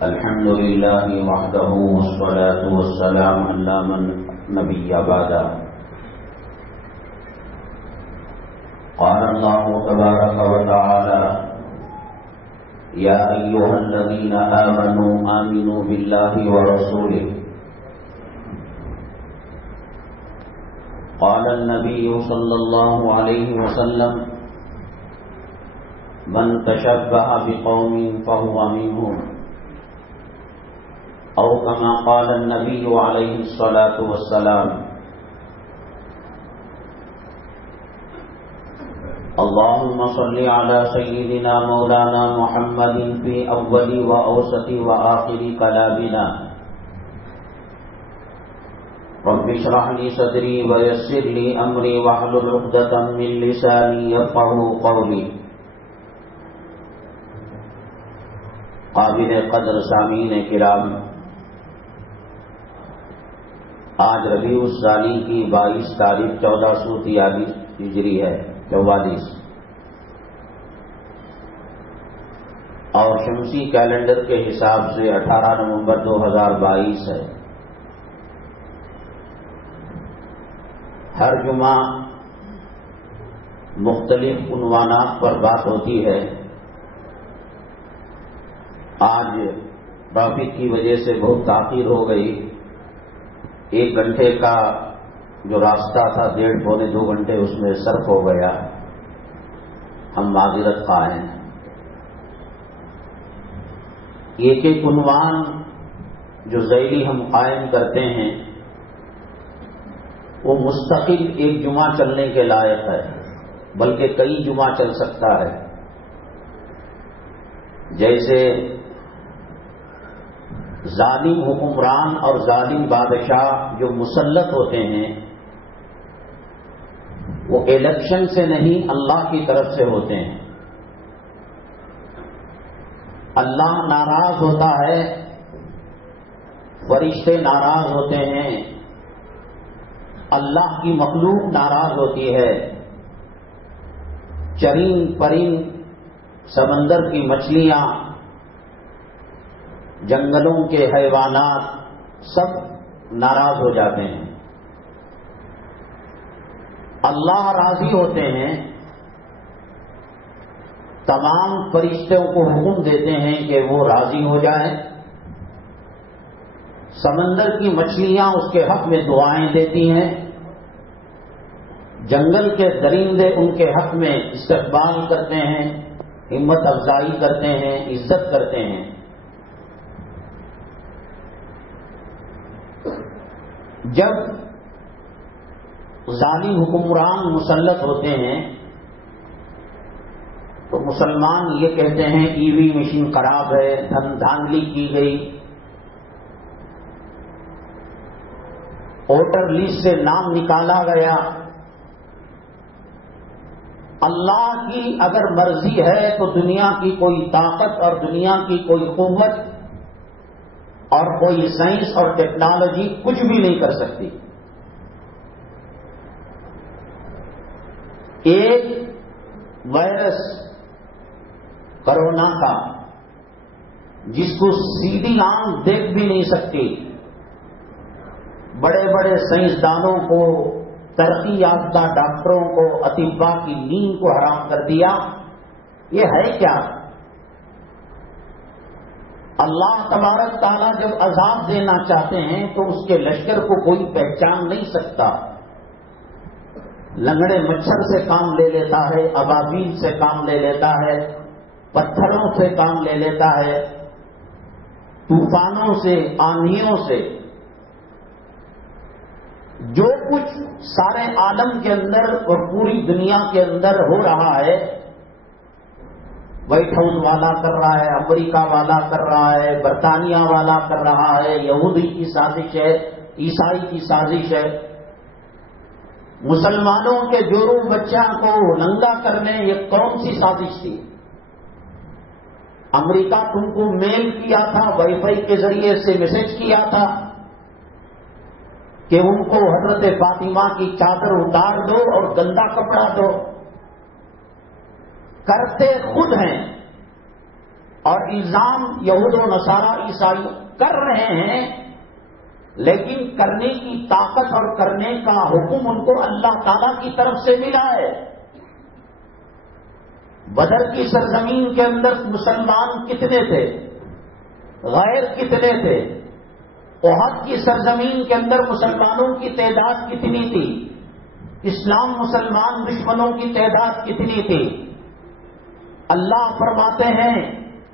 الحمد لله وحده والصلاة والسلام على من نبي بعده. قال الله تبارك وتعالى: يا أيها الذين آمنوا بالله ورسوله. قال النبي صلى الله عليه وسلم: من تشبه بقوم فهو منهم، أو كما قال النبي عليه الصلاة والسلام. اللهم صل على سيدنا مولانا محمد في أول وأوسط وآخر كلامنا. رب اشرح لي صدري ويسر لي أمري واحلل عقدة من لساني يفقهوا قولي. قابل قدر سامعین کرام، آج ربیع الثانی کی 22 تاریخ 1443 ہجری ہے، 44، اور شمسی کیلنڈر کے حساب سے 18 نومبر 2022 ہے۔ ہر جمعہ مختلف عنوانات پر بات ہوتی ہے۔ آج ٹریفک کی وجہ سے بہت تاخیر ہو گئی۔ 1 گھنٹے کا جو راستہ تھا 1.5 پونے 2 گھنٹے اس میں صرف ہو گیا، ہم معذرت خواہ ہیں۔ ایک عنوان جو ذیلی ہم قائم کرتے ہیں وہ مستقل ایک جمعہ چلنے کے لائق ہے، بلکہ کئی جمعہ چل سکتا ہے۔ جیسے ظالم حکمران اور ظالم بادشاہ جو مسلط ہوتے ہیں وہ الیکشن سے نہیں اللہ کی طرف سے ہوتے ہیں۔ اللہ ناراض ہوتا ہے، فرشتے ناراض ہوتے ہیں، اللہ کی مخلوق ناراض ہوتی ہے، چرند پرند، سمندر کی مچھلیاں، جنگلوں کے حیوانات سب ناراض ہو جاتے ہیں۔ اللہ راضی ہوتے ہیں، تمام فرشتوں کو حکم دیتے ہیں کہ وہ راضی ہو جائیں۔ سمندر کی مچھلیاں اس کے حق میں دعائیں دیتی ہیں، جنگل کے درندے ان کے حق میں استقبال کرتے ہیں، ہمت افزائی کرتے ہیں، عزت کرتے ہیں۔ جب ظالم حکمران مسلط ہوتے ہیں تو مسلمان یہ کہتے ہیں ای وی مشین خراب ہے، دھن دھاندلی کی گئی، ووٹر لسٹ سے نام نکالا گیا۔ اللہ کی اگر مرضی ہے تو دنیا کی کوئی طاقت اور دنیا کی کوئی قوت اور کوئی سائنس اور ٹیکنالوجی کچھ بھی نہیں کر سکتی۔ ایک وائرس کرونا کا جس کو سیدھی آنکھ دیکھ بھی نہیں سکتی، بڑے بڑے سائنسدانوں کو، ترقی یافتہ ڈاکٹروں کو، اطباء کی نیند کو حرام کر دیا۔ یہ ہے کیا؟ اللہ تبارک تعالیٰ جب عذاب دینا چاہتے ہیں تو اس کے لشکر کو کوئی پہچان نہیں سکتا۔ لنگڑے مچھر سے کام لے لیتا ہے، ابابیل سے کام لے لیتا ہے، پتھروں سے کام لے لیتا ہے، طوفانوں سے، آندھیوں سے۔ جو کچھ سارے عالم کے اندر اور پوری دنیا کے اندر ہو رہا ہے، وائٹ ہاؤس والا کر رہا ہے، امریکہ والا کر رہا ہے، برطانیہ والا کر رہا ہے، یہودی کی سازش ہے، عیسائی کی سازش ہے۔ مسلمانوں کے جورو بچوں کو ننگا کرنے یہ کون سی سازش تھی؟ امریکہ تم کو میل کیا تھا، وائی فائی کے ذریعے سے میسج کیا تھا کہ ان کو حضرت فاطمہ کی چادر اتار دو اور گندا کپڑا دو۔ کرتے خود ہیں، اور الزام یہود و نصارہ عیسائی کر رہے ہیں، لیکن کرنے کی طاقت اور کرنے کا حکم ان کو اللہ تعالی کی طرف سے ملا ہے۔ بدر کی سرزمین کے اندر مسلمان کتنے تھے؟ غیر کتنے تھے؟ احد کی سرزمین کے اندر مسلمانوں کی تعداد کتنی تھی؟ اسلام مسلمان دشمنوں کی تعداد کتنی تھی؟ اللہ فرماتے ہیں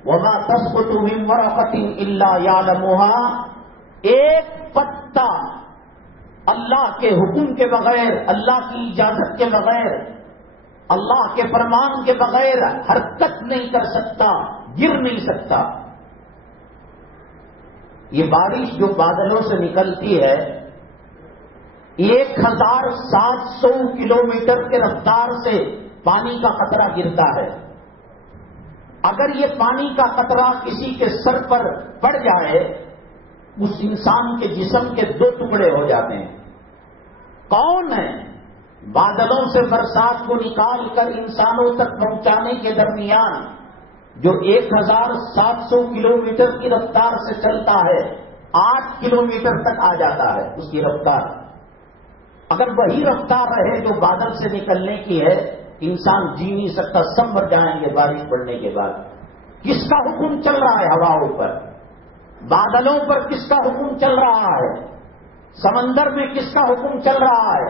وَمَا تَسْقُطُ مِن وَرَقَةٍ إِلَّا يَعْلَمُهَا، ایک پتا اللہ کے حکم کے بغیر، اللہ کی اجازت کے بغیر، اللہ کے فرمان کے بغیر حرکت نہیں کر سکتا، گر نہیں سکتا۔ یہ بارش جو بادلوں سے نکلتی ہے 1700 کلومیٹر کے رفتار سے پانی کا قطرہ گرتا ہے۔ اگر یہ پانی کا قطرہ کسی کے سر پر پڑ جائے، اس انسان کے جسم کے 2 ٹکڑے ہو جاتے ہیں۔ کون ہے بادلوں سے برسات کو نکال کر انسانوں تک پہنچانے کے درمیان جو 1700 کلومیٹر کی رفتار سے چلتا ہے، 8 کلومیٹر تک آ جاتا ہے اس کی رفتار؟ اگر وہی رفتار رہے جو بادل سے نکلنے کی ہے، انسان جی نہیں سکتا، سب مر جائیں گے بارش پڑنے کے بعد۔ کس کا حکم چل رہا ہے ہواؤں پر؟ بادلوں پر کس کا حکم چل رہا ہے؟ سمندر میں کس کا حکم چل رہا ہے؟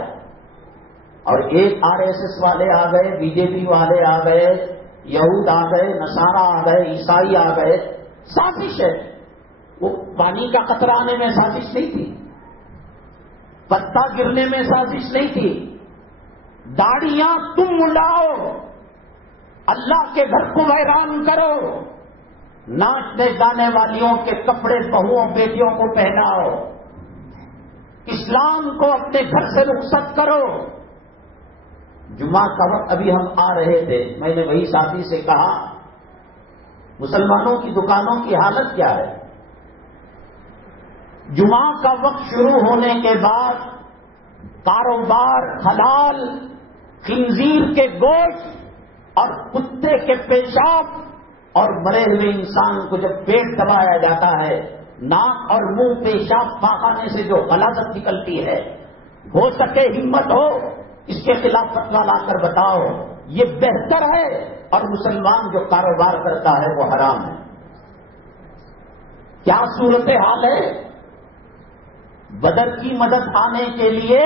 اور ایک RSS والے آ گئے، BJP والے آ گئے، یہود آ گئے، نصارہ آ گئے، عیسائی آ گئے، سازش ہے۔ وہ پانی کا قطرہ آنے میں سازش نہیں تھی، پتا گرنے میں سازش نہیں تھی۔ داڑیاں تم مڈاؤ، اللہ کے گھر کو ویران کرو، ناچنے گانے والیوں کے کپڑے بہوؤں بیٹیوں کو پہناؤ، اسلام کو اپنے گھر سے رخصت کرو۔ جمعہ کا وقت ابھی ہم آ رہے تھے، میں نے وہی ساتھی سے کہا مسلمانوں کی دکانوں کی حالت کیا ہے؟ جمعہ کا وقت شروع ہونے کے بعد کاروبار حلال خنزیر کے گوشت اور کتے کے پیشاب اور مرے ہوئے انسان کو جب پیٹ دبایا جاتا ہے، ناک اور منہ پیشاب پاخانے سے جو غلاظت نکلتی ہے، ہو سکے ہمت ہو اس کے خلاف فتویٰ لا کر بتاؤ یہ بہتر ہے، اور مسلمان جو کاروبار کرتا ہے وہ حرام ہے۔ کیا صورتحال ہے؟ بدر کی مدد آنے کے لیے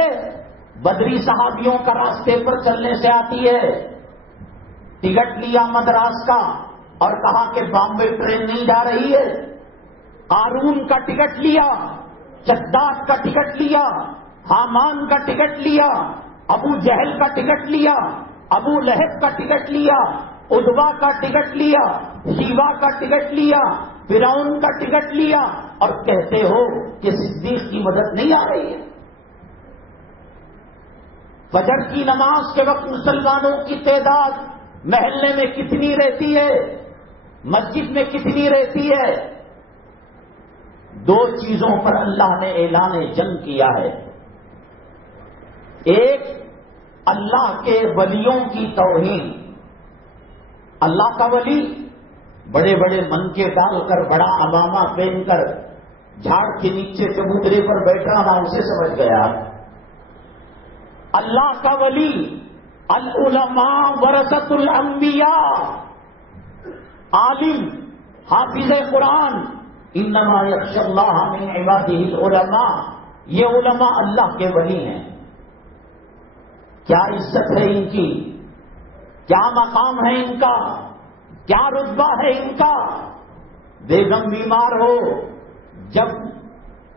بدری صحابیوں کا راستے پر چلنے سے آتی ہے۔ ٹکٹ لیا مدراس کا اور کہا کہ بامبے ٹرین نہیں جا رہی ہے۔ قارون کا ٹکٹ لیا، شداد کا ٹکٹ لیا، حامان کا ٹکٹ لیا، ابو جہل کا ٹکٹ لیا، ابو لہب کا ٹکٹ لیا، ادوا کا ٹکٹ لیا، شیوا کا ٹکٹ لیا، فرعون کا ٹکٹ لیا، اور کہتے ہو کہ صدیق کی مدد نہیں آ رہی ہے۔ فجر کی نماز کے وقت مسلمانوں کی تعداد محلے میں کتنی رہتی ہے؟ مسجد میں کتنی رہتی ہے؟ 2 چیزوں پر اللہ نے اعلان جنگ کیا ہے۔ ایک، اللہ کے ولیوں کی توہین۔ اللہ کا ولی بڑے بڑے منکے ڈال کر، بڑا امامہ پہن کر، جھاڑ کے نیچے چبوترے پر بیٹھا رہا، اسے سمجھ گیا۔ اللہ کا ولی العلماء ورثۃ الانبیاء، عالم حافظ قرآن، انما یخشی اللہ من عبادہ العلماء، یہ علماء اللہ کے ولی ہیں۔ کیا عزت ہے ان کی، کیا مقام ہے ان کا، کیا رتبہ ہے ان کا۔ بیگم بیمار ہو، جب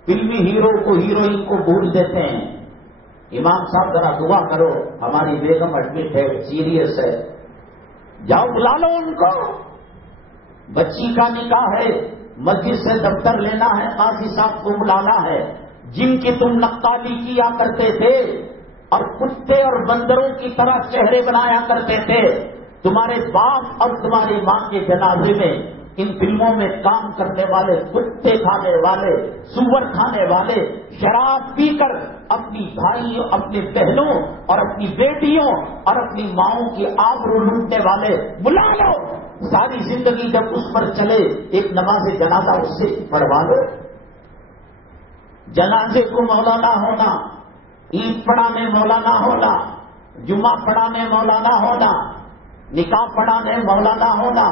فلمی ہیرو کو ہیروئن کو بھول دیتے ہیں، امام صاحب ذرا دعا کرو ہماری بیگم ایڈمٹ ہے، سیریس ہے، جاؤ بلا لو ان کو۔ بچی کا نکاح ہے، مسجد سے دفتر لینا ہے، قاضی صاحب کو بلانا ہے، جن کی تم نقالی کیا کرتے تھے اور کتے اور بندروں کی طرح چہرے بنایا کرتے تھے، تمہارے باپ اور تمہاری ماں کے جنازے میں ان فلموں میں کام کرنے والے، کتے کھانے والے، سور کھانے والے، شراب پی کر اپنی بھائیوں، اپنی بہنوں اور اپنی بیٹیوں اور اپنی ماؤں کی آبرو لوٹنے والے بلا لو۔ ساری زندگی جب اس پر چلے ایک نماز جنازہ اس سے پڑھوا لو. جنازے کو مولانا ہونا، عید پڑھانے مولانا ہونا، جمعہ پڑھانے مولانا ہونا، نکاح پڑھانے مولانا ہونا،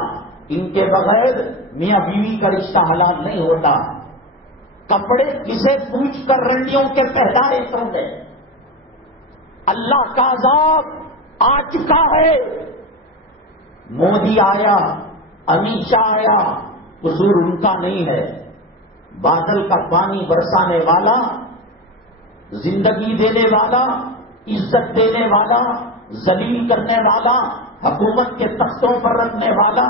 ان کے بغیر میاں بیوی کا رشتہ حلال نہیں ہوتا. کپڑے کسے پوچھ کر رنڈیوں کے پہنائے تم نے؟ اللہ کا عذاب آ چکا ہے. مودی آیا، امت شاہ آیا، قصور ان کا نہیں ہے. بادل کا پانی برسانے والا، زندگی دینے والا، عزت دینے والا، ذلیل کرنے والا، حکومت کے تختوں پر رکھنے والا،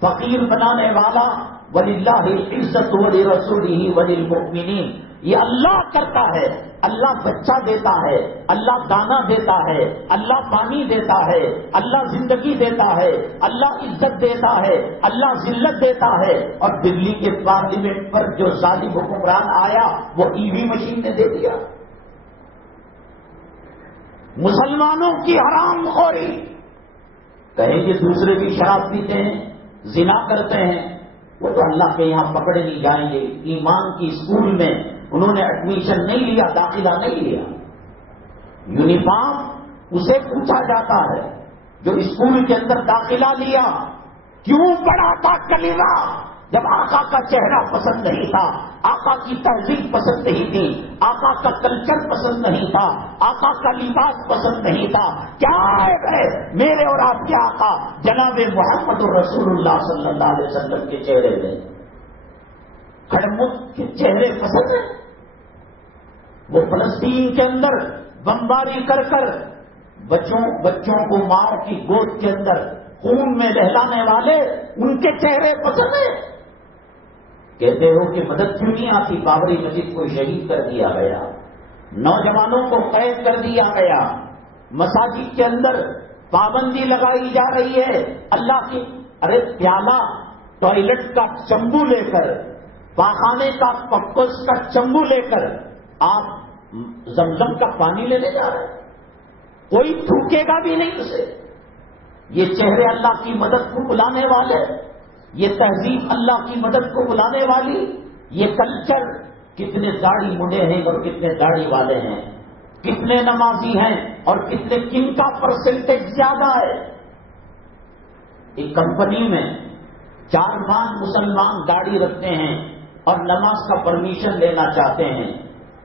فقیر بنانے والا، وَلِلَّهِ الْعِزَّةُ وَلِرَسُولِهِ وَلِلْمُؤْمِنِينَ، یہ اللہ کرتا ہے. اللہ بچہ دیتا ہے، اللہ دانا دیتا ہے، اللہ پانی دیتا ہے، اللہ زندگی دیتا ہے، اللہ عزت دیتا ہے، اللہ ذلت دیتا ہے. اور دلی کے پارلیمنٹ پر جو ظالم حکمران آیا وہ ای وی مشین نے دے دیا. مسلمانوں کی حرام خوری. کہیں کہ دوسرے بھی شراب پیتے ہیں، زنا کرتے ہیں، وہ تو اللہ کے یہاں پکڑے نہیں جائیں گے. ایمان کی اسکول میں انہوں نے ایڈمیشن نہیں لیا، داخلہ نہیں لیا. یونیفارم اسے پوچھا جاتا ہے جو اسکول کے اندر داخلہ لیا. کیوں پڑھا تھا کلمہ؟ جب آقا کا چہرہ پسند نہیں تھا، آقا کی تہذیب پسند نہیں تھی، آقا کا کلچر پسند نہیں تھا، آقا کا لباس پسند نہیں تھا. کیا ہے میرے اور آپ کے آقا جناب محمد رسول اللہ صلی اللہ علیہ وسلم کے چہرے میں کھڑمت کے چہرے پسند ہیں؟ وہ فلسطین کے اندر بمباری کر کر بچوں کو ماں کی گود کے اندر خون میں لہلانے والے، ان کے چہرے پسند ہیں؟ کہتے ہو کہ مدد کیوں نہیں آتی؟ بابری مسجد کو شہید کر دیا گیا، نوجوانوں کو قید کر دیا گیا، مساجد کے اندر پابندی لگائی جا رہی ہے. اللہ کی ارے پیالہ ٹوائلٹ کا چمبو لے کر، پاخانے کا پکوس کا چمبو لے کر آپ زمزم کا پانی لینے جا رہے ہیں، کوئی تھوکے گا بھی نہیں اسے. یہ چہرے اللہ کی مدد کو بلانے والے، یہ تہذیب اللہ کی مدد کو بلانے والی، یہ کلچر. کتنے داڑھی مڈے ہیں اور کتنے داڑھی والے ہیں، کتنے نمازی ہیں اور کتنے کن کا پرسنٹیج زیادہ ہے. ایک کمپنی میں 4 مسلمان داڑھی رکھتے ہیں اور نماز کا پرمیشن لینا چاہتے ہیں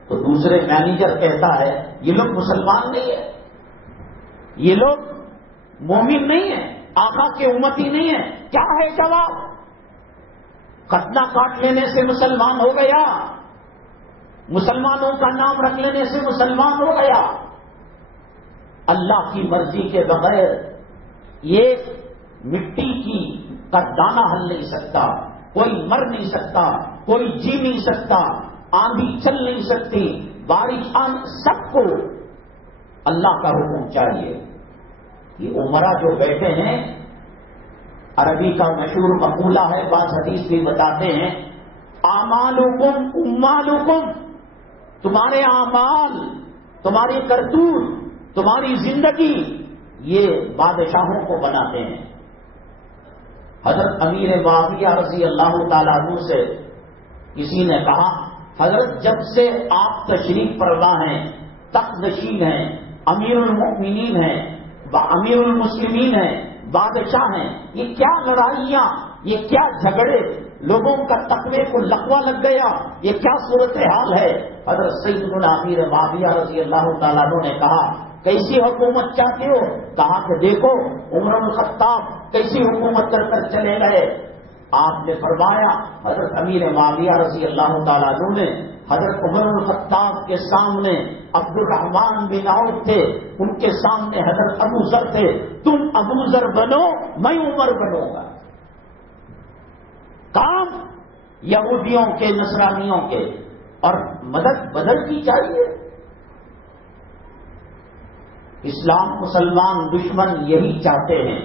تو دوسرے مینیجر کہتا ہے یہ لوگ مسلمان نہیں ہیں، یہ لوگ مومن نہیں ہیں، آقا کے امتی نہیں ہیں. کیا ہے جواب؟ ختنہ کاٹ لینے سے مسلمان ہو گیا، مسلمانوں کا نام رکھ لینے سے مسلمان ہو گیا. اللہ کی مرضی کے بغیر یہ مٹی کی کا دانہ ہل نہیں سکتا، کوئی مر نہیں سکتا، کوئی جی نہیں سکتا، آندھی چل نہیں سکتی، بارش سب کو اللہ کا حکم چاہیے. یہ عمرہ جو بیٹھے ہیں، عربی کا مشہور مقولہ ہے، بعض حدیث بھی بتاتے ہیں، اعمالکم اموالکم، تمہارے اعمال، تمہاری کرتوت، تمہاری زندگی یہ بادشاہوں کو بناتے ہیں. حضرت امیر معاویہ رضی اللہ تعالیٰ عنہ سے کسی نے کہا حضرت جب سے آپ تشریف فرما ہیں، تخت نشین ہیں، امیر المؤمنین ہیں، امیر المسلمین ہیں، بادشاہ ہیں، یہ کیا لڑائیاں، یہ کیا جھگڑے، لوگوں کا تقوی کو لقوہ لگ گیا، یہ کیا صورتحال ہے؟ حضرت سیدنا امیر معاویہ رضی اللہ تعالیٰ عنہ نے کہا کیسی حکومت چاہتے ہو؟ کہا کہ دیکھو عمر الخطاب کیسی حکومت کر کر چلے گئے. آپ نے فرمایا حضرت امیر معاویہ رضی اللہ تعالیٰ عنہ نے حضرت عمر الخطاب کے سامنے عبد الرحمن بن عوف تھے، ان کے سامنے حضرت ابو ذر تھے، تم ابو ذر بنو میں عمر بنوں گا. کام یہودیوں کے، نصرانیوں کے، اور مدد بدل کی چاہیے. اسلام مسلمان دشمن یہی چاہتے ہیں.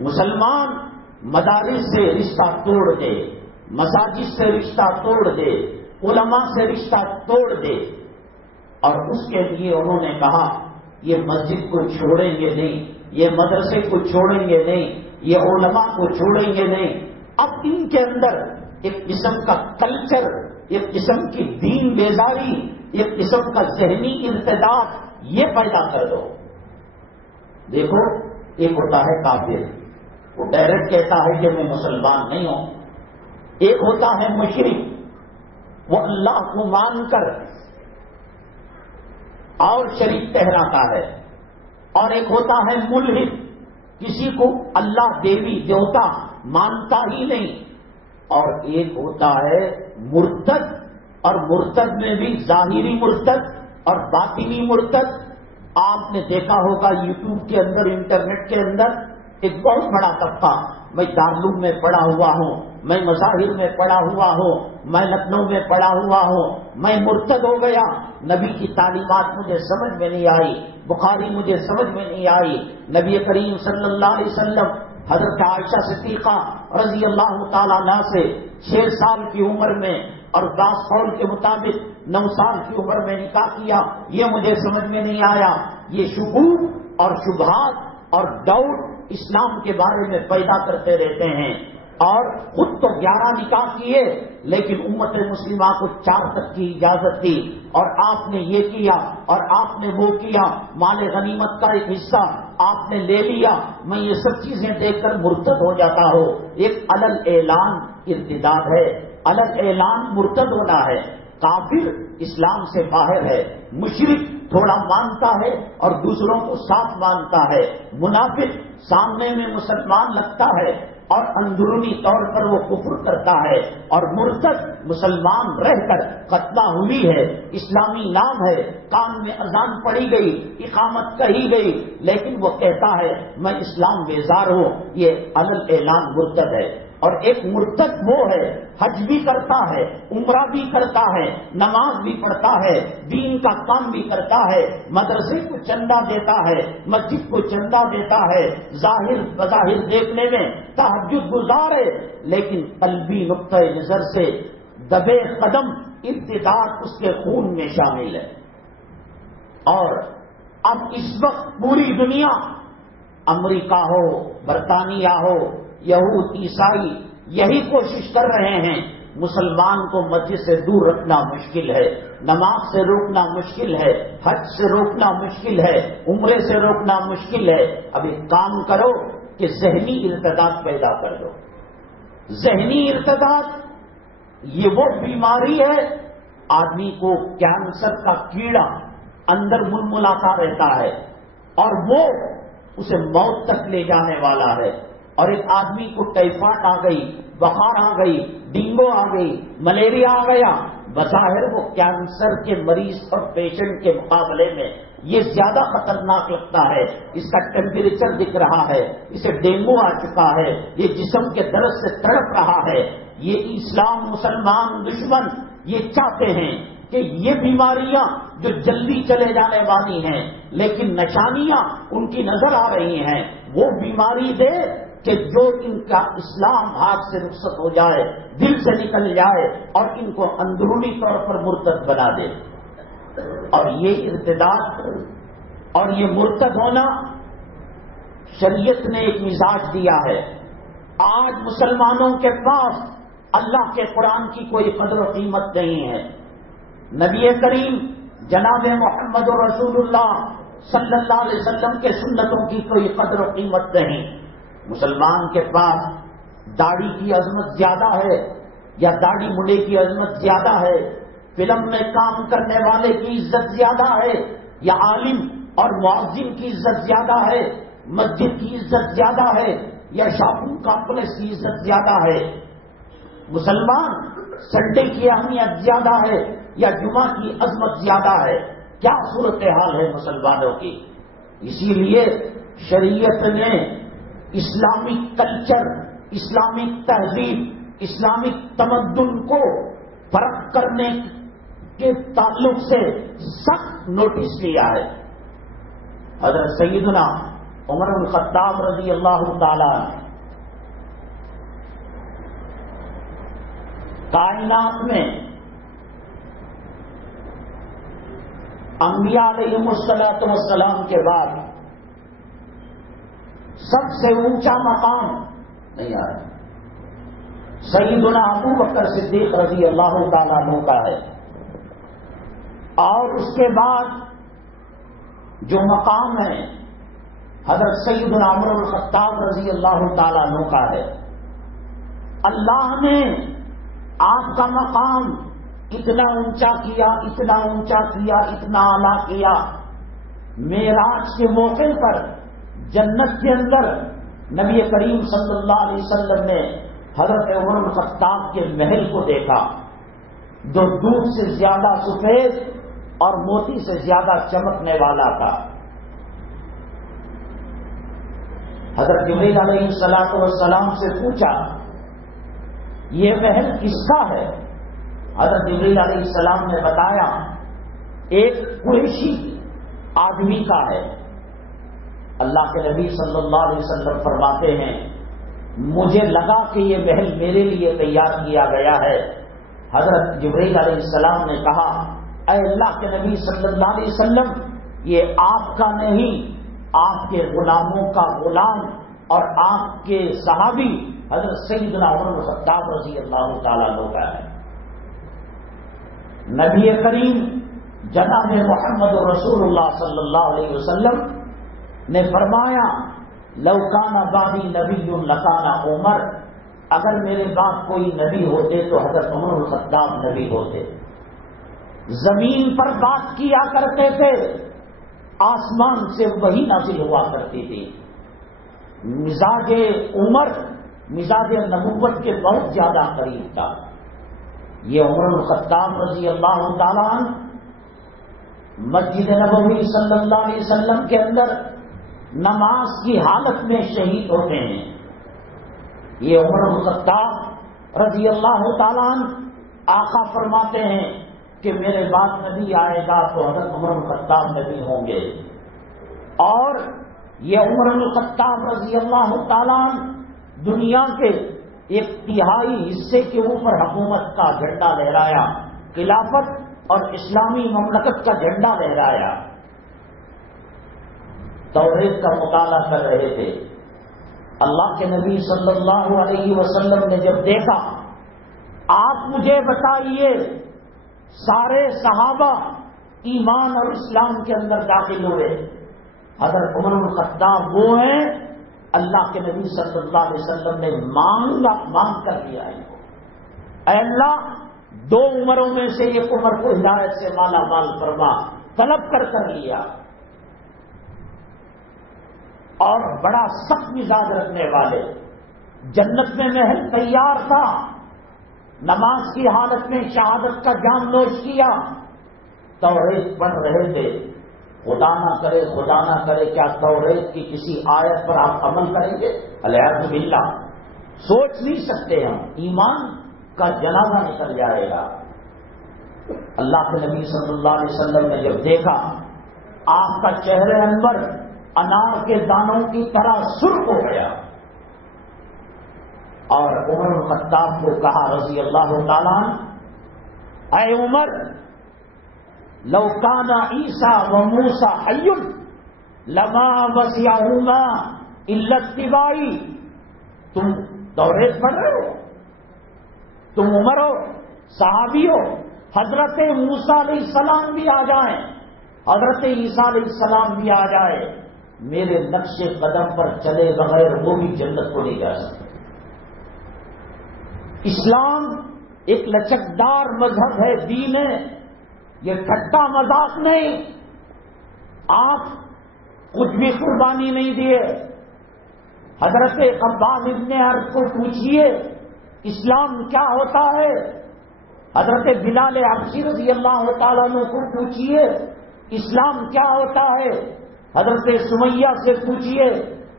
مسلمان مدارس سے رشتہ توڑ دے، مساجد سے رشتہ توڑ دے، علماء سے رشتہ توڑ دے، اور اس کے لیے انہوں نے کہا یہ مسجد کو چھوڑیں گے نہیں، یہ مدرسے کو چھوڑیں گے نہیں، یہ علماء کو چھوڑیں گے نہیں. اب ان کے اندر ایک قسم کا کلچر، ایک قسم کی دین بیزاری، ایک قسم کا ذہنی ارتداد یہ پیدا کر دو. دیکھو، ایک ہوتا ہے کافر، وہ ڈائریکٹ کہتا ہے کہ میں مسلمان نہیں ہوں. ایک ہوتا ہے مشرک، وہ اللہ کو مان کر اور شریک ٹھہراتا ہے. اور ایک ہوتا ہے ملحد، کسی کو اللہ دیوی دیوتا مانتا ہی نہیں. اور ایک ہوتا ہے مرتد، اور مرتد میں بھی ظاہری مرتد اور باطنی مرتد. آپ نے دیکھا ہوگا یوٹیوب کے اندر، انٹرنیٹ کے اندر ایک بہت بڑا طبقہ، میں دارالعلوم میں پڑھا ہوا ہوں، میں مظاہر میں پڑھا ہوا ہوں، میں لکھنؤ میں پڑھا ہوا ہوں، میں مرتد ہو گیا. نبی کی تعلیمات مجھے سمجھ میں نہیں آئی، بخاری مجھے سمجھ میں نہیں آئی. نبی کریم صلی اللہ علیہ وسلم حضرت عائشہ صدیقہ رضی اللہ تعالیٰ عنہ سے 6 سال کی عمر میں اور 10 قول کے مطابق 9 سال کی عمر میں نکاح کیا، یہ مجھے سمجھ میں نہیں آیا. یہ شکوک اور شبہات اور ڈاؤٹ اسلام کے بارے میں پیدا کرتے رہتے ہیں. اور خود تو 11 نکاح کیے، لیکن امت مسلمہ کو 4 تک کی اجازت دی. اور آپ نے یہ کیا اور آپ نے وہ کیا، مال غنیمت کا ایک حصہ آپ نے لے لیا. میں یہ سب چیزیں دیکھ کر مرتد ہو جاتا ہوں. ایک علل اعلان ارتداد ہے، علل اعلان مرتد ہونا ہے. کافر اسلام سے باہر ہے، مشرک تھوڑا مانتا ہے اور دوسروں کو صاف مانتا ہے، منافق سامنے میں مسلمان لگتا ہے اور اندرونی طور پر وہ کفر کرتا ہے، اور مرتد مسلمان رہ کر ختمہ ہوئی ہے، اسلامی نام ہے، کان میں اذان پڑھی گئی، اقامت کہی گئی، لیکن وہ کہتا ہے میں اسلام بیزار ہوں. یہ علل اعلان مرتد ہے. اور ایک مرتد وہ ہے، حج بھی کرتا ہے، عمرہ بھی کرتا ہے، نماز بھی پڑھتا ہے، دین کا کام بھی کرتا ہے، مدرسے کو چندہ دیتا ہے، مسجد کو چندہ دیتا ہے، ظاہر بظاہر دیکھنے میں تہجد گزار ہے، لیکن قلبی نقطۂ نظر سے دبے قدم ارتداد اس کے خون میں شامل ہے. اور اب اس وقت پوری دنیا، امریکہ ہو، برطانیہ ہو، یہود عیسائی، یہی کوشش کر رہے ہیں مسلمان کو مسجد سے دور رکھنا مشکل ہے، نماز سے روکنا مشکل ہے، حج سے روکنا مشکل ہے، عمرے سے روکنا مشکل ہے. اب ایک کام کرو کہ ذہنی ارتداد پیدا کر دو. ذہنی ارتداد یہ وہ بیماری ہے، آدمی کو کینسر کا کیڑا اندر ململاتا رہتا ہے اور وہ اسے موت تک لے جانے والا ہے. اور ایک آدمی کو ٹائیفائڈ آ گئی، بخار آ گئی، ڈینگو آ گئی، ملیریا آ گیا، بظاہر وہ کینسر کے مریض اور پیشنٹ کے مقابلے میں یہ زیادہ خطرناک لگتا ہے. اس کا ٹیمپریچر دکھ رہا ہے، اسے ڈینگو آ چکا ہے، یہ جسم کے درد سے تڑپ رہا ہے. یہ اسلام مسلمان دشمن یہ چاہتے ہیں کہ یہ بیماریاں جو جلدی چلے جانے والی ہیں لیکن نشانیاں ان کی نظر آ رہی ہیں، وہ بیماری دے کہ جو ان کا اسلام ہاتھ سے رخصت ہو جائے، دل سے نکل جائے اور ان کو اندرونی طور پر مرتد بنا دے. اور یہ ارتداد اور یہ مرتد ہونا شریعت نے ایک مزاج دیا ہے. آج مسلمانوں کے پاس اللہ کے قرآن کی کوئی قدر و قیمت نہیں ہے. نبی کریم جناب محمد رسول اللہ صلی اللہ علیہ وسلم کے سنتوں کی کوئی قدر و قیمت نہیں. مسلمان کے پاس داڑھی کی عظمت زیادہ ہے یا داڑھی مڈے کی عظمت زیادہ ہے، فلم میں کام کرنے والے کی عزت زیادہ ہے یا عالم اور معذم کی عزت زیادہ ہے، مسجد کی عزت زیادہ ہے یا شاپنگ کمپلیکس کی عزت زیادہ ہے. مسلمان سنڈے کی اہمیت زیادہ ہے یا جمعہ کی عظمت زیادہ ہے؟ کیا صورتحال ہے مسلمانوں کی؟ اسی لیے شریعت نے اسلامک کلچر، اسلامک تہذیب، اسلامک تمدن کو فرق کرنے کے تعلق سے سخت نوٹس لیا ہے. حضرت سیدنا عمر بن الخطاب رضی اللہ تعالی عنہ کائنات میں انبیاء علیہم الصلوۃ والسلام کے بعد سب سے اونچا مقام نہیں آ رہا. سیدنا ابو بکر صدیق رضی اللہ تعالیٰ عنہ کا ہے. اور اس کے بعد جو مقام ہے حضرت سیدنا عمر بن الخطاب رضی اللہ تعالیٰ عنہ کا ہے. اللہ نے آپ کا مقام اتنا اونچا کیا، اتنا اونچا کیا، اتنا اعلیٰ کیا. معراج کے موقع پر جنت کے اندر نبی کریم صلی اللہ علیہ وسلم نے حضرت عمر بن الخطاب کے محل کو دیکھا، جو دودھ سے زیادہ سفید اور موتی سے زیادہ چمکنے والا تھا. حضرت جبریل علیہ السلام سے پوچھا یہ محل کس کا ہے؟ حضرت جبریل علیہ السلام نے بتایا ایک قریشی آدمی کا ہے. اللہ کے نبی صلی اللہ علیہ وسلم فرماتے ہیں مجھے لگا کہ یہ محل میرے لیے تیار کیا گیا ہے. حضرت جبریل علیہ السلام نے کہا اے اللہ کے نبی صلی اللہ علیہ وسلم یہ آپ کا نہیں، آپ کے غلاموں کا غلام اور آپ کے صحابی حضرت سیدنا عمر بن الخطاب رضی اللہ تعالیٰ عنہ کا ہے. نبی کریم جناب محمد رسول اللہ صلی اللہ علیہ وسلم نے فرمایا لو کان بعدی نبی لکان عمر، اگر میرے بعد کوئی نبی ہوتے تو حضرت عمر بن الخطاب نبی ہوتے. زمین پر بات کیا کرتے تھے، آسمان سے وہی نازل ہوا کرتی تھی. مزاج عمر مزاج نبوت کے بہت زیادہ قریب تھا. یہ عمر بن الخطاب رضی اللہ تعالیٰ عنہ مسجد نبوی صلی اللہ علیہ وسلم کے اندر نماز کی حالت میں شہید ہوتے ہیں. یہ عمر بن الخطاب رضی اللہ تعالیٰ عنہ آقا فرماتے ہیں کہ میرے بعد نبی آئے گا تو حضرت عمر بن الخطاب نبی ہوں گے. اور یہ عمر بن الخطاب رضی اللہ تعالیٰ عنہ دنیا کے ایک تہائی حصے کے اوپر حکومت کا جھنڈا لہرایا، خلافت اور اسلامی مملکت کا جھنڈا لہرایا. توحید کا مطالعہ کر رہے تھے. اللہ کے نبی صلی اللہ علیہ وسلم نے جب دیکھا آپ مجھے بتائیے سارے صحابہ ایمان اور اسلام کے اندر داخل ہوئے، حضرت عمر بن الخطاب وہ ہیں اللہ کے نبی صلی اللہ علیہ وسلم نے مانگ کر لیا ان کو. اے اللہ 2 عمروں میں سے ایک عمر کو ہدایت سے مالا مال فرما، طلب کر لیا. اور بڑا سخت مزاج رکھنے والے، جنت میں محل تیار تھا. نماز کی حالت میں شہادت کا جام نوش کیا، توحید پڑھ رہے تھے. خدا نہ کرے کیا توحید کی کسی آیت پر آپ عمل کریں گے؟ الیاذ باللہ، سوچ نہیں سکتے ہم، ایمان کا جنازہ نکل جائے گا. اللہ کے نبی صلی اللہ علیہ وسلم نے جب دیکھا آپ کا چہرے انور انار کے دانوں کی طرح سرخ ہو گیا، اور عمر بن الخطاب کو کہا رضی اللہ تعالیٰ عنہ اے عمر لو کان عیسیٰ و موسیٰ حی لما وسعہما الا اتباعی. تم توحید پڑھ رہے ہو، تم عمر ہو، صحابی ہو. حضرت موسیٰ علیہ السلام بھی آ جائیں، حضرت عیسیٰ علیہ السلام بھی آ جائے، میرے نقش قدم پر چلے بغیر وہ بھی جنت کو نہیں جا سکتے. اسلام ایک لچکدار مذہب ہے، دین ہے، یہ ٹھٹا مذاق نہیں. آپ کچھ بھی قربانی نہیں دیے. حضرت خباب ابن عرب کو پوچھیے اسلام کیا ہوتا ہے، حضرت بلال حبشی رضی اللہ تعالیٰ عنہ کو پوچھیے اسلام کیا ہوتا ہے، حضرت سمیہ سے پوچھیے،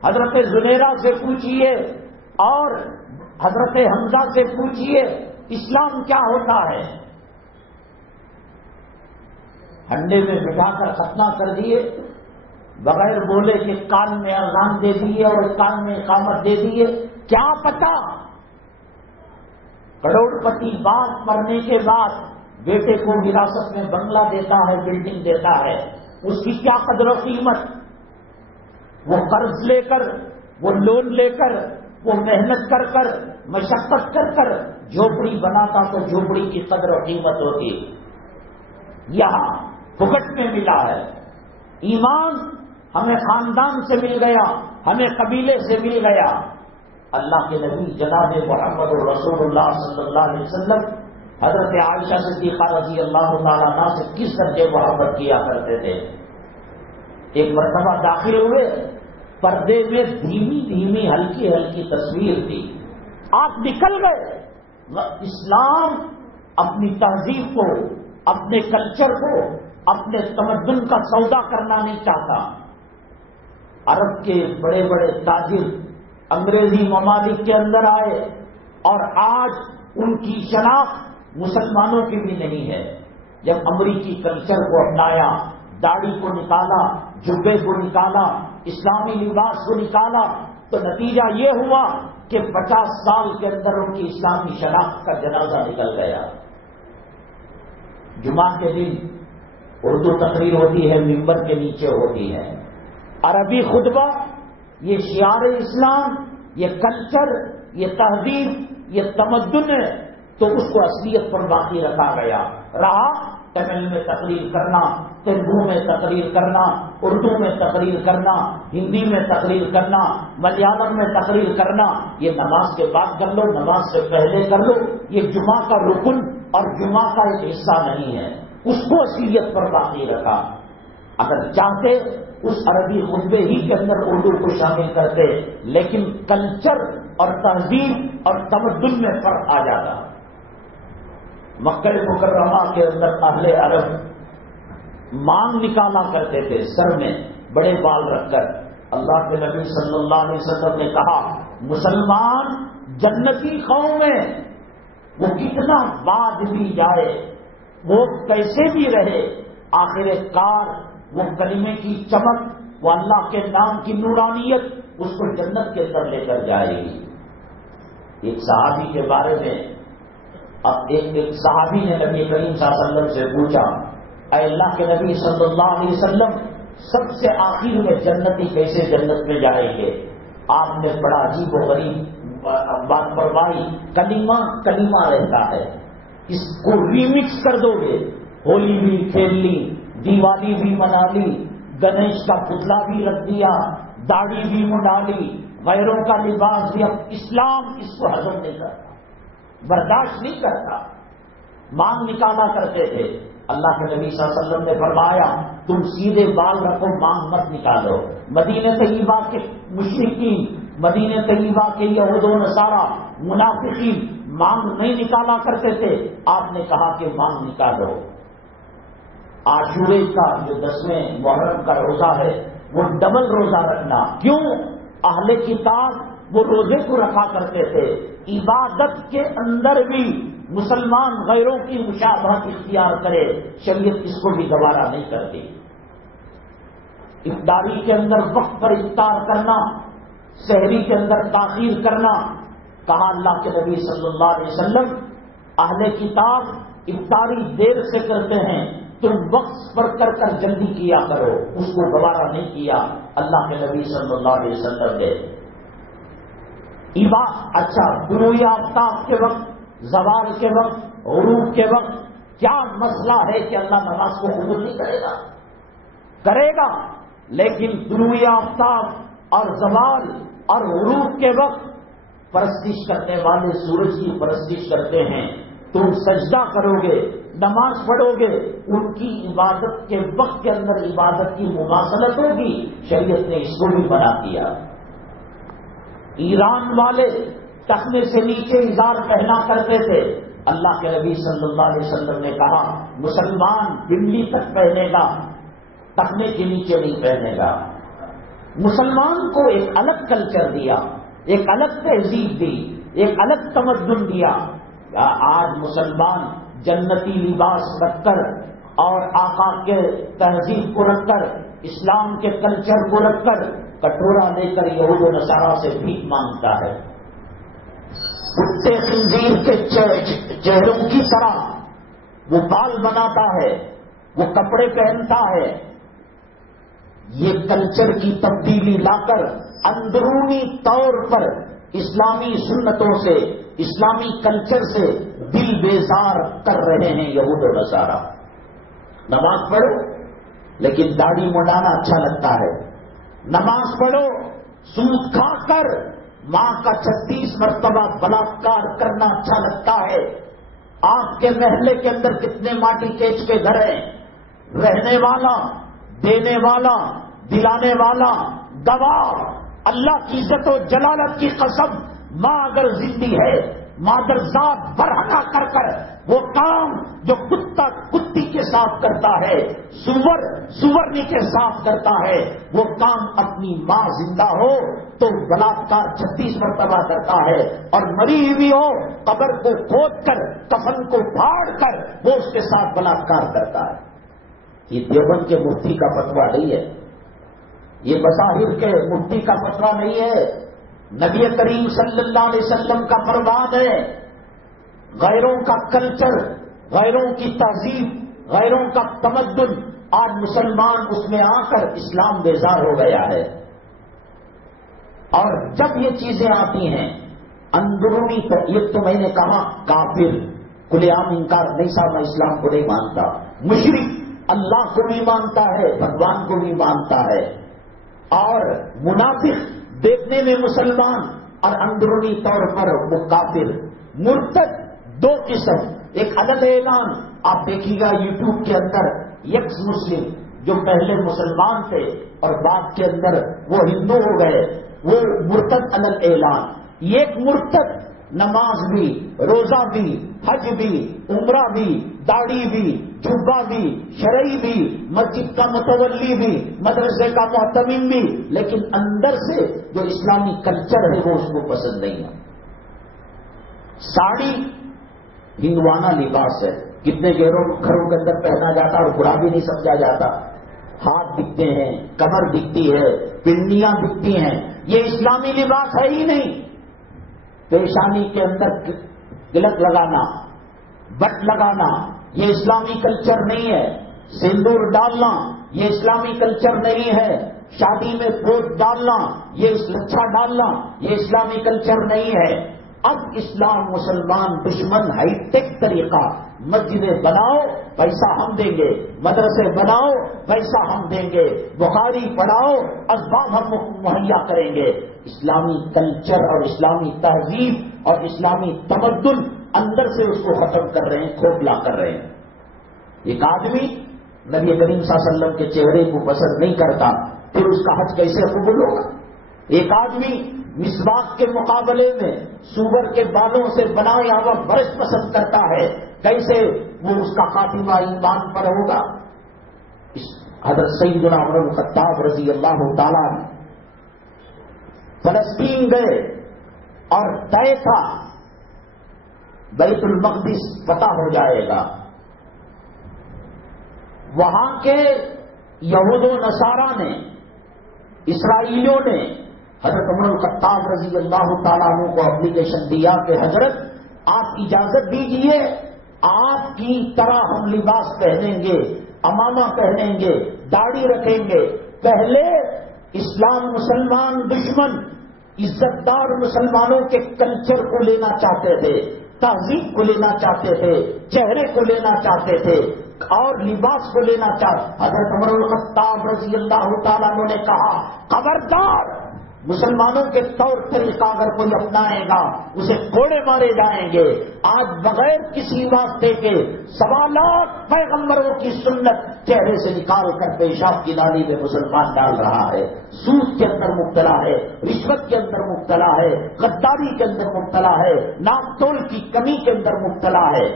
حضرت زنیرہ سے پوچھیے، اور حضرت حمزہ سے پوچھیے اسلام کیا ہوتا ہے. ہنڈے میں بٹھا کر ختنہ کر دیے، بغیر بولے کہ کان میں اذان دے دیے اور کان میں اقامت دے دیے. کیا پتا کروڑ پتی باپ مرنے کے بعد بیٹے کو وراثت میں بنگلہ دیتا ہے، بلڈنگ دیتا ہے، اس کی کیا قدر و قیمت. وہ قرض لے کر وہ لون لے کر، وہ محنت کر کر، مشقت کر کر جھوپڑی بناتا تو جھوپڑی کی قدر و قیمت ہوتی. یہاں پھکٹ میں ملا ہے. ایمان ہمیں خاندان سے مل گیا، ہمیں قبیلے سے مل گیا. اللہ کے نبی جناب محمد رسول اللہ صلی اللہ علیہ وسلم حضرت عائشہ صدیقہ رضی اللہ تعالیٰ عنہ سے کس درجے محبت کیا کرتے تھے. ایک مرتبہ داخل ہوئے، پردے میں دھیمی دھیمی ہلکی ہلکی تصویر تھی. آپ نکل گئے. اسلام اپنی تہذیب کو، اپنے کلچر کو، اپنے تمدن کا سودا کرنا نہیں چاہتا. عرب کے بڑے بڑے تاجر انگریزی ممالک کے اندر آئے اور آج ان کی شناخت مسلمانوں کی بھی نہیں ہے. جب امریکی کلچر کو اپنایا، داڑھی کو نکالا، جبے کو نکالا، اسلامی لباس کو نکالا، تو نتیجہ یہ ہوا کہ 50 سال کے اندر ان کی اسلامی شناخت کا جنازہ نکل گیا. جمعہ کے دن اردو تقریر ہوتی ہے، ممبر کے نیچے ہوتی ہے. عربی خطبہ، یہ شعار اسلام، یہ کلچر، یہ تہذیب، یہ تمدن ہے، تو اس کو اصلیت پر باقی رکھا گیا. رہا تمل میں تقریر کرنا، تیلگو میں تقریر کرنا، اردو میں تقریر کرنا، ہندی میں تقریر کرنا، ملیالم میں تقریر کرنا. یہ نماز کے بعد کر لو، نماز سے پہلے کر لو. یہ جمعہ کا رکن اور جمعہ کا ایک حصہ نہیں ہے. اس کو اصلیت پر باقی رکھا. اگر چاہتے اس عربی خطبے ہی کے اندر اردو کو شامل کرتے، لیکن کلچر اور تہذیب اور تمدن میں فرق آ جاتا. مکہ مکرمہ کے اندر اہل عرب مانگ نکالا کرتے تھے سر میں بڑے بال رکھ کر. اللہ کے نبی صلی اللہ علیہ وسلم نے کہا مسلمان جنتی قوم ہے، وہ کتنا بعد بھی جائے، وہ کیسے بھی رہے، آخر کار وہ کلمے کی چمک، وہ اللہ کے نام کی نورانیت اس کو جنت کے اندر لے کر جائے گی. ایک صحابی کے بارے میں اب ایک صحابی نے نبی کریم صلی اللہ علیہ وسلم سے پوچھا، اے اللہ کے نبی صلی اللہ علیہ وسلم، سب سے آخر میں جنتی کیسے جنت میں جائیں گے؟ آپ نے بڑا عجیب و غریب بات فرمائی، کلمہ کلمہ رہتا ہے، اس کو ریمکس کر دو گے، ہولی بھی کھیل لی، دیوالی بھی منا لی، گنیش کا پتلا بھی رکھ دیا، داڑھی بھی منڈا لی، غیروں کا لباس بھی. اب اسلام اس کو ہضم نہیں کرتا، برداشت نہیں کرتا. مانگ نکالا کرتے تھے. اللہ کے نبی صلی اللہ علیہ وسلم نے فرمایا تم سیدھے بال رکھو، مانگ مت نکالو. مدینہ طیبہ کے مشرکین، مدینہ طیبہ کے یہود و نصارا، منافقین مانگ نہیں نکالا کرتے تھے. آپ نے کہا کہ مانگ نکالو. عاشورے کا جو 10ویں محرم کا روزہ ہے وہ ڈبل روزہ رکھنا. کیوں؟ اہل کتاب وہ روزے کو رکھا کرتے تھے. عبادت کے اندر بھی مسلمان غیروں کی مشابہت اختیار کرے، شریعت اس کو بھی گوارا نہیں کرتی. افطاری کے اندر وقت پر افطار کرنا، سحری کے اندر تاخیر کرنا. کہا اللہ کے نبی صلی اللہ علیہ وسلم اہل کتاب افطاری دیر سے کرتے ہیں، تم وقت پر کر کر جلدی کیا کرو. اس کو گوارا نہیں کیا اللہ کے نبی صلی اللہ علیہ وسلم نے. اچھا، طلوع آفتاب کے وقت، زوال کے وقت، غروب کے وقت کیا مسئلہ ہے کہ اللہ نماز کو قبول نہیں کرے گا؟ کرے گا، لیکن طلوع آفتاب اور زوال اور غروب کے وقت پرستش کرنے والے سورج کی پرستش کرتے ہیں. تم سجدہ کرو گے، نماز پڑھو گے، ان کی عبادت کے وقت کے اندر عبادت کی مماثلت ہوگی. شریعت نے اس کو بھی منع کیا. ایران والے ٹخنے سے نیچے ازار پہنا کرتے تھے. اللہ کے نبی صلی اللہ علیہ وسلم نے کہا مسلمان بلی تک پہنے گا، ٹخنے کے نیچے نہیں پہنے گا. مسلمان کو ایک الگ کلچر دیا، ایک الگ تہذیب دی، ایک الگ تمدن دیا. آج مسلمان جنتی لباس رکھ کر اور آقا کے تہذیب کو رکھ کر، اسلام کے کلچر کو رکھ کر کٹورا لے کر یہود و نصارا سے بھیک مانگتا ہے. کتے خنزیر کے چہروں کی طرح وہ بال بناتا ہے، وہ کپڑے پہنتا ہے، یہ کلچر کی تبدیلی لا کر اندرونی طور پر اسلامی سنتوں سے، اسلامی کلچر سے دل بیزار کر رہے ہیں یہود و نصارا۔ نماز پڑھو لیکن داڑھی منڈانا اچھا لگتا ہے، نماز پڑھو سود کھا کر ماں کا 36 مرتبہ بلاತ್ಕಾರ کرنا اچھا لگتا ہے۔ آپ کے محلے کے اندر کتنے ماٹی کیچ کے گھر ہیں، رہنے والا، دینے والا، دلانے والا، گواہ، اللہ کی عزت و جلالت کی قسم، ماں اگر زندہ ہے، مادرزاد برہنہ کر کر وہ کام جو کتا کتی کے ساتھ کرتا ہے، سور سورنی کے ساتھ کرتا ہے، وہ کام اپنی ماں زندہ ہو تو بلاತ್ಕಾರ 36 مرتبہ کرتا ہے، اور مری ہوئی ہو قبر کو کھود کر کفن کو پھاڑ کر وہ اس کے ساتھ بلاತ್ಕಾರ کرتا ہے۔ یہ دیوبند کے مفتی کا فتویٰ نہیں ہے، یہ بظاہر کے مفتی کا فتویٰ نہیں ہے، نبی کریم صلی اللہ علیہ وسلم کا فرمان ہے۔ غیروں کا کلچر، غیروں کی تہذیب، غیروں کا تمدن، آج مسلمان اس میں آ کر اسلام بیزار ہو گیا ہے۔ اور جب یہ چیزیں آتی ہیں اندرونی، یہ تو میں نے کہا کافر کھلے عام انکار نہیں، صاحب میں اسلام کو نہیں مانتا، مشرک اللہ کو بھی مانتا ہے، بھگوان کو بھی مانتا ہے، اور منافق دیکھنے میں مسلمان اور اندرونی طور پر وہ کافر۔ مرتد دو قسم، ایک عدد اعلان، آپ دیکھیے گا یوٹیوب کے اندر یکس مسلم جو پہلے مسلمان تھے اور بعد کے اندر وہ ہندو ہو گئے، وہ مرتد عدد اعلان۔ ایک مرتد نماز بھی، روزہ بھی، حج بھی، عمرہ بھی، داڑھی بھی، جھبا بھی، شرعی بھی، مسجد کا متولی بھی، مدرسے کا محتمم بھی، لیکن اندر سے جو اسلامی کلچر ہے وہ اس کو پسند نہیں ہے۔ ساڑی ہندوانہ لباس ہے، کتنے گھروں کے اندر پہنا جاتا اور برا بھی نہیں سمجھا جاتا، ہاتھ دکھتے ہیں، کمر دکھتی ہے، پنڈیاں دکھتی ہیں، یہ اسلامی لباس ہے ہی نہیں۔ پیشانی کے اندر تلک لگانا، بٹ لگانا، یہ اسلامی کلچر نہیں ہے۔ سندور ڈالنا یہ اسلامی کلچر نہیں ہے۔ شادی میں پوت ڈالنا، یہ لچھا ڈالنا، یہ اسلامی کلچر نہیں ہے۔ اب اسلام مسلمان دشمن ہائی ٹیک طریقہ، مسجدیں بناؤ پیسہ ہم دیں گے، مدرسے بناؤ پیسہ ہم دیں گے، بخاری پڑھاؤ اسباب ہم مہیا کریں گے۔ اسلامی کلچر اور اسلامی تہذیب اور اسلامی تمدن اندر سے اس کو ختم کر رہے ہیں، کھوکھلا کر رہے ہیں۔ ایک آدمی نبی کریم صلی اللہ علیہ وسلم کے چہرے کو پسند نہیں کرتا، پھر اس کا حج کیسے قبول ہوگا؟ ایک آدمی مسواک کے مقابلے میں سور کے بالوں سے بنایا ہوا برش پسند کرتا ہے، کیسے وہ اس کا خاتمہ ایمان پر ہوگا؟ حضرت سیدنا عمر بن الخطاب رضی اللہ تعالیٰ فلسطین گئے اور طے تھا بیت المقدس فتح ہو جائے گا۔ وہاں کے یہود و نصارا نے، اسرائیلیوں نے حضرت عمر الخطاب رضی اللہ تعالیٰ عنہ کو اپلیکیشن دیا کہ حضرت آپ اجازت دیجئے، آپ کی طرح ہم لباس پہنیں گے، امامہ پہنیں گے، داڑھی رکھیں گے۔ پہلے اسلام مسلمان دشمن عزت دار مسلمانوں کے کلچر کو لینا چاہتے تھے، تہذیب کو لینا چاہتے تھے، چہرے کو لینا چاہتے تھے اور لباس کو لینا چاہتے۔ حضرت عمر الخطاب رضی اللہ تعالیٰ عنہ نے کہا خبردار، مسلمانوں کے طور طریقہ اگر کوئی اپنائے گا اسے کوڑے مارے جائیں گے۔ آج بغیر کسی واسطے کے 1.25 لاکھ پیغمبروں کی سنت چہرے سے نکال کر پیشاب کی نالی میں مسلمان ڈال رہا ہے، سود کے اندر مبتلا ہے، رشوت کے اندر مبتلا ہے، غداری کے اندر مبتلا ہے، ناپ تول کی کمی کے اندر مبتلا ہے۔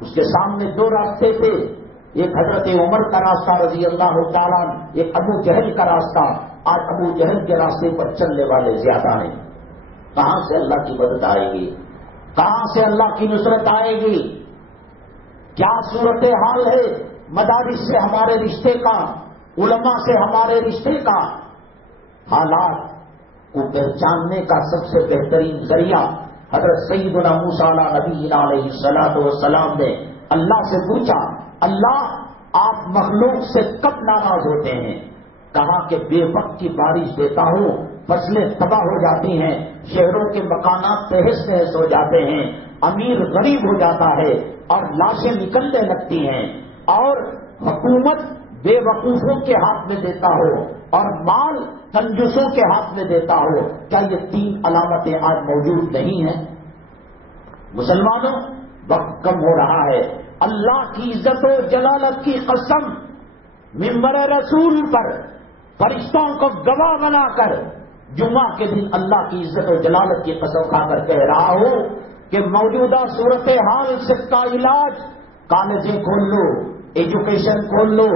اس کے سامنے 2 راستے تھے، ایک حضرت عمر کا راستہ رضی اللہ تعالیٰ، ایک ابو جہل کا راستہ۔ آج ابو جہل کے راستے پر چلنے والے زیادہ ہیں۔ کہاں سے اللہ کی مدد آئے گی؟ کہاں سے اللہ کی نصرت آئے گی؟ کیا صورتحال ہے مدارس سے ہمارے رشتے کا، علماء سے ہمارے رشتے کا؟ حالات کو پہچاننے کا سب سے بہترین ذریعہ حضرت سیدنا موسیٰ نبی علیہ الصلوۃ والسلام نے اللہ سے پوچھا، اللہ آپ مخلوق سے کب ناراض ہوتے ہیں؟ کہا کہ بے وقت کی بارش دیتا ہوں، فصلیں تباہ ہو جاتی ہیں، شہروں کے مکانات تہس نہس ہو جاتے ہیں، امیر غریب ہو جاتا ہے اور لاشیں نکلنے لگتی ہیں، اور حکومت بے وقوفوں کے ہاتھ میں دیتا ہو اور مال کنجوسوں کے ہاتھ میں دیتا ہو، کیا یہ 3 علامتیں آج موجود نہیں ہیں؟ مسلمانوں، وقت کم ہو رہا ہے، اللہ کی عزت و جلالت کی قسم منبر رسول پر فرشتوں کو گواہ بنا کر جمعہ کے دن اللہ کی عزت و جلالت کی قسم کھا کر کہہ رہا ہوں کہ موجودہ صورتحال سے کا علاج، کالجیں کھول لو، ایجوکیشن کھول لو،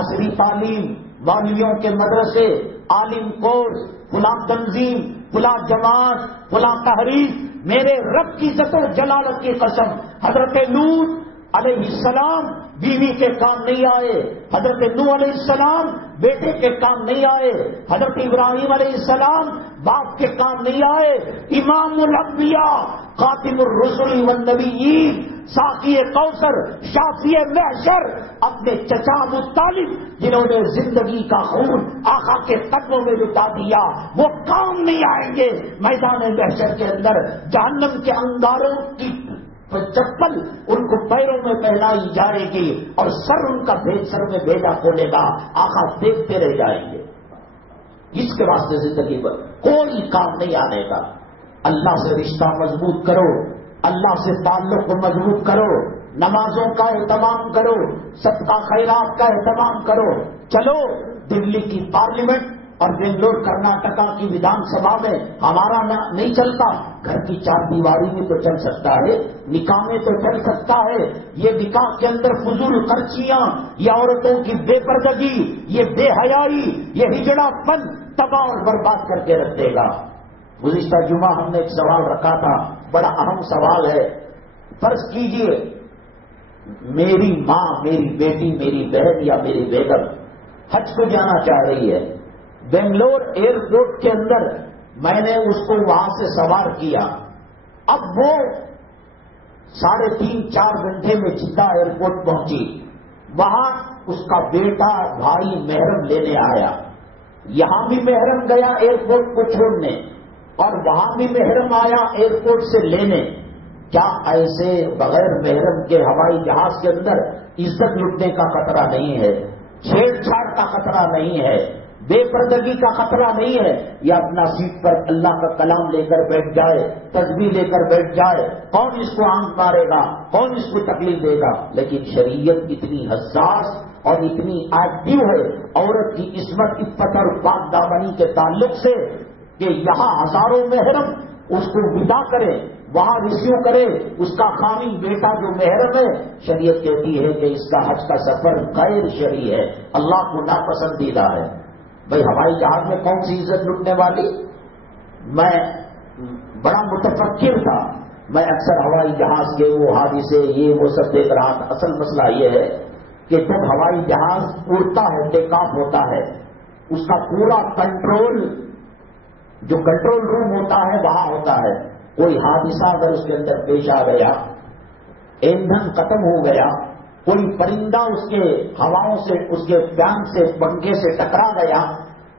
عصری تعلیم، مولویوں کے مدرسے، عالم کورس، فلاں تنظیم، فلاں جماعت، فلاں تحریک، میرے رب کی عزت و جلالت کی قسم، حضرت لوط علیہ السلام بیوی کے کام نہیں آئے، حضرت نوح علیہ السلام بیٹے کے کام نہیں آئے، حضرت ابراہیم علیہ السلام باپ کے کام نہیں آئے، امام الانبیاء خاتم الرسل والنبیین ساقی کوثر شافی محشر اپنے چچا ابو طالب جنہوں نے زندگی کا خون آقا کے قدموں میں لٹا دیا، وہ کام نہیں آئیں گے میدان محشر کے اندر، جہنم کے انگاروں کی چپل ان کو پیروں میں پہنائی جائے گی اور سر ان کا سر میں بھیجا کھولے گا، آقا دیکھتے رہ جائیں گے۔ اس کے واسطے زندگی پر کوئی کام نہیں آنے کا۔ اللہ سے رشتہ مضبوط کرو، اللہ سے تعلق کو مضبوط کرو، نمازوں کا اہتمام کرو، صدقہ خیرات کا اہتمام کرو۔ چلو دلی کی پارلیمنٹ اور بنگلور کرناٹکا کی ودھان سبھا میں ہمارا نہیں چلتا، گھر کی 4 دیواری میں تو چل سکتا ہے، نکاح میں تو چل سکتا ہے۔ یہ نکاح کے اندر فضول خرچیاں، یہ عورتوں کی بے پردگی، یہ بے حیائی، یہ ہجڑا پن تباہ اور برباد کر کے رکھ دے گا۔ گزشتہ جمعہ ہم نے ایک سوال رکھا تھا، بڑا اہم سوال ہے۔ فرض کیجئے میری ماں، میری بیٹی، میری بہن یا میری بیگم حج کو جانا چاہ رہی ہے، بنگلور ایئرپورٹ کے اندر میں نے اس کو وہاں سے سوار کیا، اب وہ 3.5-4 گھنٹے میں جدہ ایئرپورٹ پہنچی، وہاں اس کا بیٹا بھائی محرم لینے آیا، یہاں بھی محرم گیا ایئرپورٹ کو چھوڑنے اور وہاں بھی محرم آیا ایئرپورٹ سے لینے۔ کیا ایسے بغیر محرم کے ہوائی جہاز کے اندر عزت لٹنے کا خطرہ نہیں ہے، چھیڑ چھاڑ کا خطرہ نہیں ہے، بے پردگی کا خطرہ نہیں ہے؟ یا اپنا سیٹ پر اللہ کا کلام لے کر بیٹھ جائے، تسبیح لے کر بیٹھ جائے، کون اس کو آنکھ مارے گا، کون اس کو تکلیف دے گا؟ لیکن شریعت اتنی حساس اور اتنی ایکٹیو ہے عورت کی عصمت، عفت اور پاک دامنی کے تعلق سے کہ یہاں ہزاروں محرم اس کو ودا کرے، وہاں ریسیو کرے اس کا خامی بیٹا جو محرم ہے، شریعت کہتی ہے کہ اس کا حج کا سفر غیر شرعی ہے، اللہ کو ناپسندیدہ ہے۔ بھائی ہوائی جہاز میں کون سی عزت لٹنے والی؟ میں بڑا متفکر تھا، میں اکثر ہوائی جہاز کے وہ حادثے یہ وہ سب دیکھ رہا تھا۔ اصل مسئلہ یہ ہے کہ جب ہوائی جہاز اڑتا ہے، ٹیک آف ہوتا ہے، اس کا پورا کنٹرول جو کنٹرول روم ہوتا ہے وہاں ہوتا ہے، کوئی حادثہ اگر اس کے اندر پیش آ گیا، ایندھن ختم ہو گیا، کوئی پرندہ اس کے ہواؤں سے، اس کے فین سے، پنکھے سے ٹکرا گیا،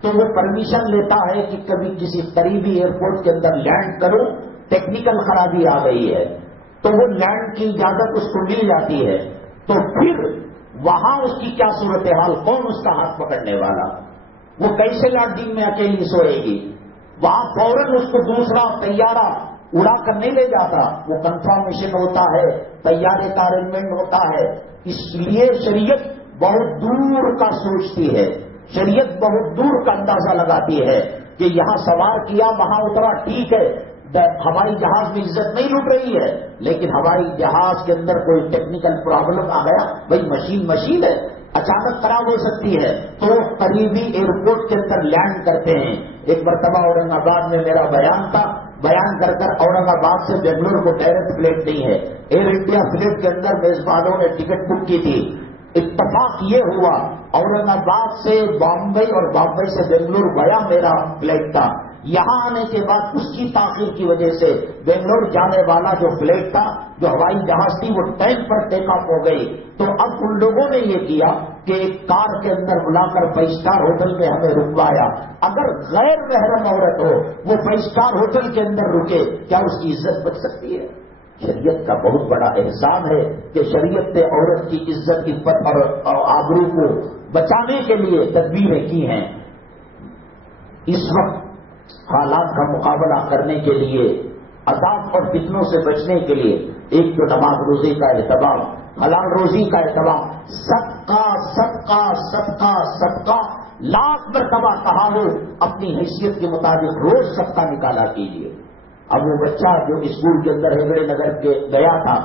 تو وہ پرمیشن لیتا ہے کہ کبھی کسی قریبی ایئرپورٹ کے اندر لینڈ کرو، ٹیکنیکل خرابی آ گئی ہے، تو وہ لینڈ کی اجازت اس کو مل جاتی ہے۔ تو پھر وہاں اس کی کیا صورتحال، کون اس کا ہاتھ پکڑنے والا؟ وہ کیسے لینڈنگ میں اکیلی سوئے گی؟ وہاں فوراً اس کو دوسرا طیارہ اڑا کر نہیں لے جاتا، وہ کنفرمیشن ہوتا ہے، طیارے کا ارینجمنٹ ہوتا ہے۔ اس لیے شریعت بہت دور کا سوچتی ہے، شریعت بہت دور کا اندازہ لگاتی ہے کہ یہاں سوار کیا وہاں اترا، ٹھیک ہے، ہوائی جہاز میں عزت نہیں لٹ رہی ہے، لیکن ہوائی جہاز کے اندر کوئی ٹیکنیکل پرابلم آ گیا، بھائی مشین ہے، اچانک خراب ہو سکتی ہے، تو قریبی ایئرپورٹ کے اندر لینڈ کرتے ہیں۔ ایک مرتبہ اورنگ آباد میں میرا بیان تھا، بیان کر اورنگ آباد سے بنگلور کو ڈائریکٹ فلائٹ نہیں ہے، ایئر انڈیا فلائٹ کے اندر میزبانوں نے ٹکٹ بک کی تھی۔ اتفاق یہ ہوا اورنگ آباد سے بامبئی اور بامبئی سے بنگلور گیا میرا فلائٹ تھا، یہاں آنے کے بعد اس کی تاخیر کی وجہ سے بنگلور جانے والا جو فلائٹ تھا، جو ہوائی جہاز تھی، وہ ٹائم پر ٹیک آف ہو گئی۔ تو اب ان لوگوں نے یہ کیا کہ ایک کار کے اندر بلا کر 5 اسٹار ہوٹل میں ہمیں رکوایا. اگر غیر محرم عورت ہو وہ 5 اسٹار ہوٹل کے اندر رکے، کیا اس کی عزت بچ سکتی ہے؟ شریعت کا بہت بڑا احسان ہے کہ شریعت نے عورت کی عزت عفت اور آبرو کو بچانے کے لیے تدبیریں کی ہیں. اس وقت حالات کا مقابلہ کرنے کے لیے، عذاب اور فتنوں سے بچنے کے لیے، ایک تو نماز روزی کا اہتمام، حلال روزی کا اہتمام، صدقہ صدقہ صدقہ صدقہ، لاکھ مرتبہ کہا ہو اپنی حیثیت کے مطابق روز صدقہ نکالا کیجیے. اب وہ بچہ جو اسکول کے اندر ہیگڑے نگر کے گیا تھا،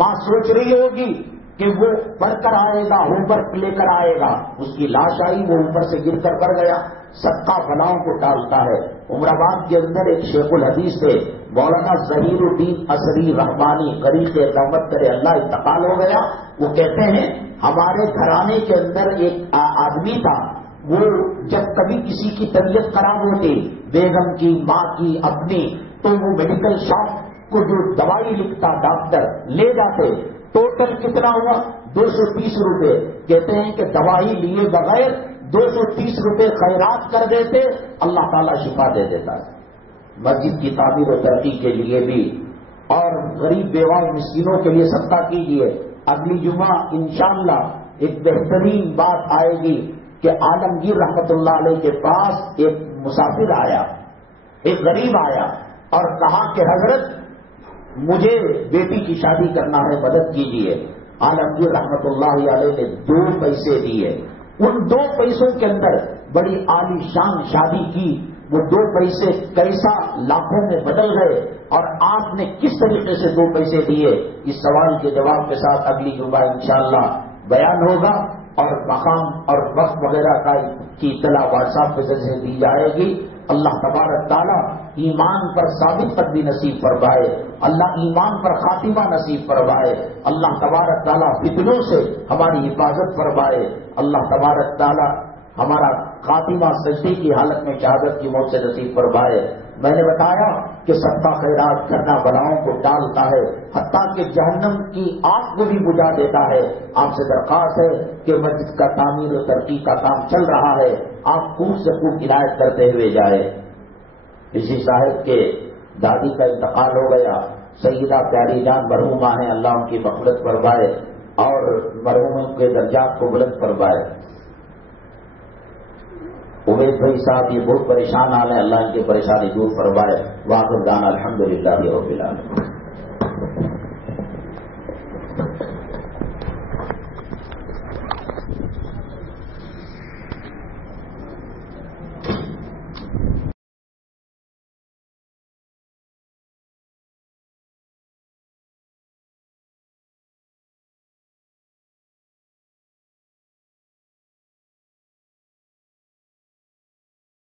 ماں سوچ رہی ہوگی کہ وہ پڑھ کر آئے گا، ہوم ورک لے کر آئے گا، اس کی لاش آئی، وہ اوپر سے گر کر پڑ گیا. صدقہ بلاؤں کو ٹالتا ہے. عمر آباد کے اندر ایک شیخ الحدیث تھے، مولانا ظہیر الدین اثری رحمانی، قریب رحمت کرے اللہ، انتقال ہو گیا. وہ کہتے ہیں ہمارے گھرانے کے اندر ایک آدمی تھا، وہ جب کبھی کسی کی طبیعت خراب ہوتی، بیگم کی، ماں کی، اپنی، تو وہ میڈیکل شاپ کو جو دوائی لکھتا ڈاکٹر لے جاتے. ٹوٹل کتنا ہوا؟ 230 روپے. کہتے ہیں کہ دوائی لیے بغیر 230 روپے خیرات کر دیتے، اللہ تعالیٰ شفا دے دیتا ہے. مسجد کی تعمیر و ترقی کے لیے بھی اور غریب بیوہ مسکینوں کے لیے صدقہ کیجیے. اگلی جمعہ انشاءاللہ ایک بہترین بات آئے گی کہ عالمگیر رحمت اللہ علیہ کے پاس ایک مسافر آیا، ایک غریب آیا اور کہا کہ حضرت مجھے بیٹی کی شادی کرنا ہے، مدد کیجیے. عالمگیر رحمت اللہ علیہ نے 2 پیسے دیے. ان 2 پیسوں کے اندر بڑی عالی شان شادی کی. وہ 2 پیسے کیسا لاکھوں میں بدل گئے، اور آپ نے کس طریقے سے 2 پیسے دیے، اس سوال کے جواب کے ساتھ اگلی جمعہ انشاءاللہ بیان ہوگا، اور مقام اور وقت وغیرہ کی اطلاع واٹس ایپ کے ذریعے دی جائے گی. اللہ تبارک تعالیٰ ایمان پر ثابت قدمی نصیب فرمائے، اللہ ایمان پر خاتمہ نصیب فرمائے، اللہ تبارک تعالیٰ فتنوں سے ہماری حفاظت فرمائے، اللہ تبارک تعالیٰ ہمارا خاتمہ سجدے کی حالت میں شہادت کی موت سے نصیب فرمائے. میں نے بتایا کہ صدقہ خیرات کرنا بلاؤں کو ٹالتا ہے، حتیٰ کہ جہنم کی آگ کو بھی بجھا دیتا ہے. آپ سے درخواست ہے کہ مسجد کا تعمیر و ترقی کا کام چل رہا ہے، آپ خوب سے خوب عنایت کرتے ہوئے جائے. اسی صاحب کے دادی کا انتقال ہو گیا، سیدہ پیاری جان مرحومہ ہیں، اللہ ان کی مغفرت فرمائے اور مرحوموں کے درجات کو بلند فرمائے. عبید بھائی صاحب یہ بہت پریشان حال ہیں، اللہ ان کی پریشانی دور فرمائے. واخر دعوانا الحمدللہ رب العالمین.